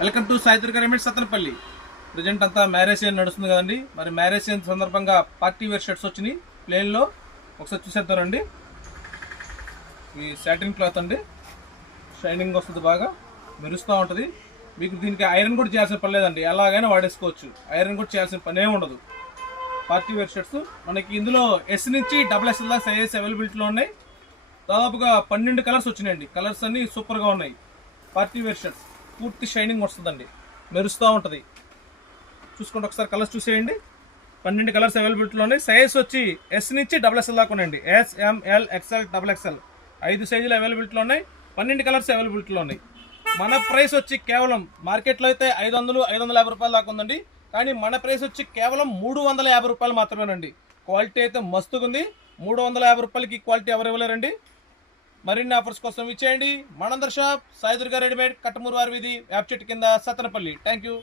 Welcome to Sai Durga readymade Sattenapalli. Present అంతా marriage season నడుస్తుంది కదండి. మరి మ్యారేజ్ సీజన్ సందర్భంగా పార్టీ వేర్ షర్ట్స్ వచ్చినాయి ప్లేన్లో. ఒకసారి చూసేద్దారండి. ఈ సాటిన్ క్లాత్ అండి, షైనింగ్ వస్తుంది, బాగా మెరుస్తూ ఉంటుంది. మీకు దీనికి ఐరన్ కూడా చేయాల్సిన పని లేదండి, ఎలాగైనా వాడేసుకోవచ్చు. ఐరన్ కూడా చేయాల్సిన పనే ఉండదు. పార్టీ వేర్ షర్ట్స్ మనకి ఇందులో ఎస్ నుంచి XXL దాకా సైజెస్ అవైలబిలిటీలో ఉన్నాయి. దాదాపుగా 12 కలర్స్ వచ్చినాయండి. కలర్స్ అన్ని సూపర్గా ఉన్నాయి. పార్టీ వేర్ షర్ట్స్ పూర్తి షైనింగ్ వస్తుందండి, మెరుస్తూ ఉంటుంది. చూసుకుంటే ఒకసారి కలర్స్ చూసేయండి. 12 కలర్స్ అవైలబిలిటీలో ఉన్నాయి. సైజ్ వచ్చి ఎస్ నుంచి XXL దాకా ఉన్నాయండి. S, M, L, XL, XXL 5 సైజులు అవైలబిలిటీలో ఉన్నాయి. 12 కలర్స్ అవైలబిలిటీలో ఉన్నాయి. మన ప్రైస్ వచ్చి కేవలం మార్కెట్లో అయితే 500-550 రూపాయల దాకా ఉందండి. కానీ మన ప్రైస్ వచ్చి కేవలం 350 రూపాయలు మాత్రమేనండి. క్వాలిటీ అయితే మస్తుగా ఉంది. 350 రూపాయలకి క్వాలిటీ ఎవరు ఇవ్వలేరండి. మరిన్ని ఆఫర్స్ కోసం ఇచ్చేయండి. మనందర్ షాప్, సాయి దుర్గా రెడీమేడ్, కట్టమూరు వారి వీధి, వేప చెట్టు కింద, సత్తెనపల్లి. Thank you.